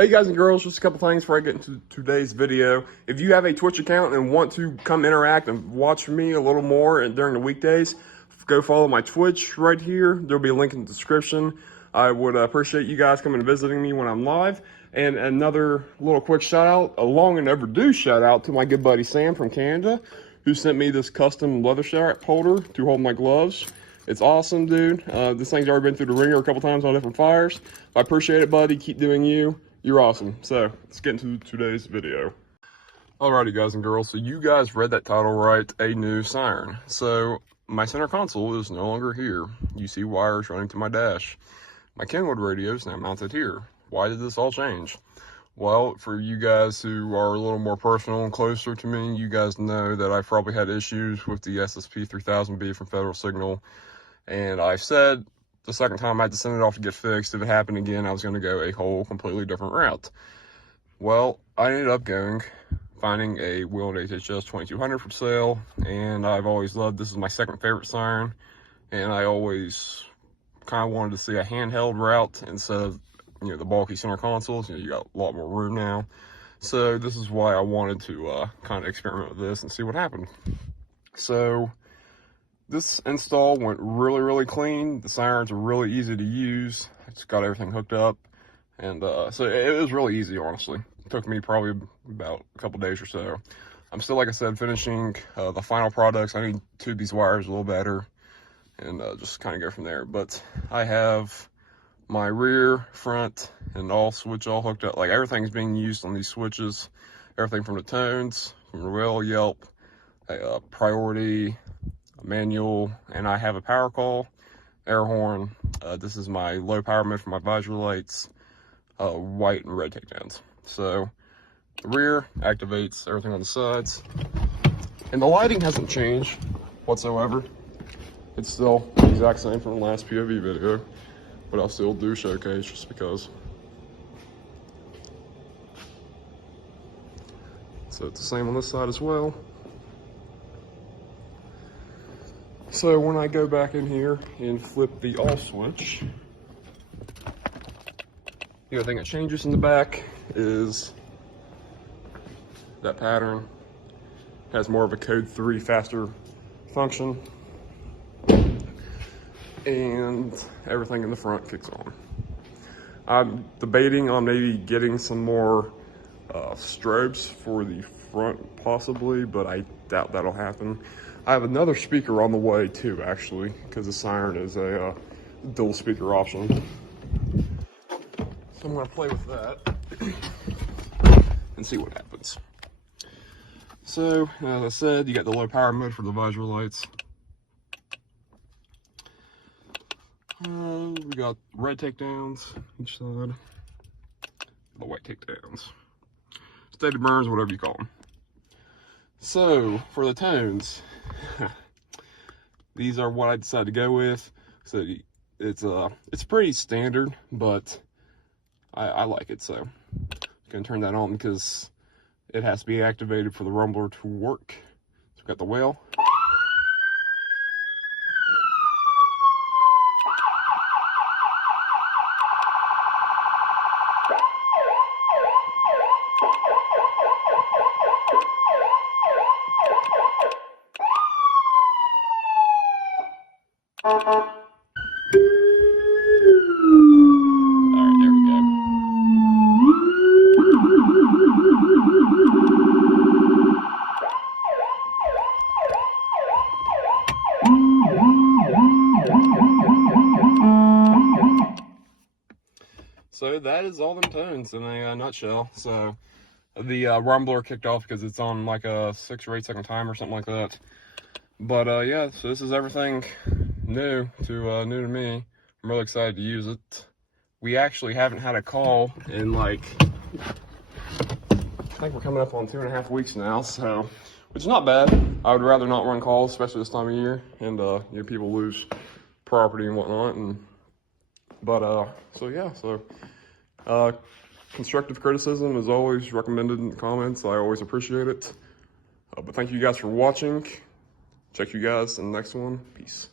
Hey guys and girls, just a couple things before I get into today's video. If you have a Twitch account and want to come interact and watch me a little more during the weekdays, go follow my Twitch right here. There'll be a link in the description. I would appreciate you guys coming and visiting me when I'm live. And another little quick shout out, a long and overdue shout out to my good buddy Sam from Canada, who sent me this custom leather strap holder to hold my gloves. It's awesome, dude. This thing's already been through the ringer a couple times on different fires. I appreciate it, buddy. Keep doing you. You're awesome. So let's get into today's video. Alrighty, guys and girls. So you guys read that title right, a new Siren. So my center console is no longer here. You see wires running to my dash. My Kenwood radio is now mounted here. Why did this all change? Well, for you guys who are a little more personal and closer to me, you guys know that I probably had issues with the SSP3000B from Federal Signal. And I said the second time I had to send it off to get fixed, if it happened again, I was going to go a whole completely different route. Well, I ended up finding a Whelen HHS 2200 for sale, and I've always loved, this is my second favorite Siren, and I always kind of wanted to see a handheld route instead of, you know, the bulky center consoles. You know, you got a lot more room now. So this is why I wanted to kind of experiment with this and see what happened. So this install went really clean. The Sirens are really easy to use. I just got everything hooked up, and so it was really easy, honestly. It took me probably about a couple days or so. I'm still, like I said, finishing the final products. I need to tube these wires a little better and just kind of go from there. But I have my rear, front, and all switch all hooked up. Like, everything's being used on these switches. Everything from the tones, from the wheel, yelp, priority, manual, and I have a power call, air horn. This is my low power mode for my visor lights, white and red takedowns. So the rear activates everything on the sides, and the lighting hasn't changed whatsoever. It's still the exact same from the last POV video, but I'll still do showcase just because. So it's the same on this side as well. So when I go back in here and flip the off switch, the other thing that changes in the back is that pattern has more of a code 3 faster function, and everything in the front kicks on. I'm debating on maybe getting some more strobes for the front possibly, but I doubt that'll happen. I have another speaker on the way too, actually, because the Siren is a dual speaker option. So I'm going to play with that and see what happens. So, as I said, you got the low power mode for the visor lights. We got red takedowns each side, the white takedowns. Steady burns, whatever you call them. So, for the tones, these are what I decided to go with. So it's pretty standard, but I like it. So I'm gonna turn that on because it has to be activated for the rumbler to work. So we've got the whale. So that is all them tones in a nutshell. So the rumbler kicked off because it's on like a 6 or 8 second time or something like that. But yeah, so this is everything new to me. I'm really excited to use it. We actually haven't had a call in like, I think we're coming up on 2.5 weeks now, so, which is not bad. I would rather not run calls, especially this time of year, and you know, people lose property and whatnot. And so yeah, so constructive criticism is always recommended in the comments. I always appreciate it. But thank you guys for watching. Check you guys in the next one. Peace.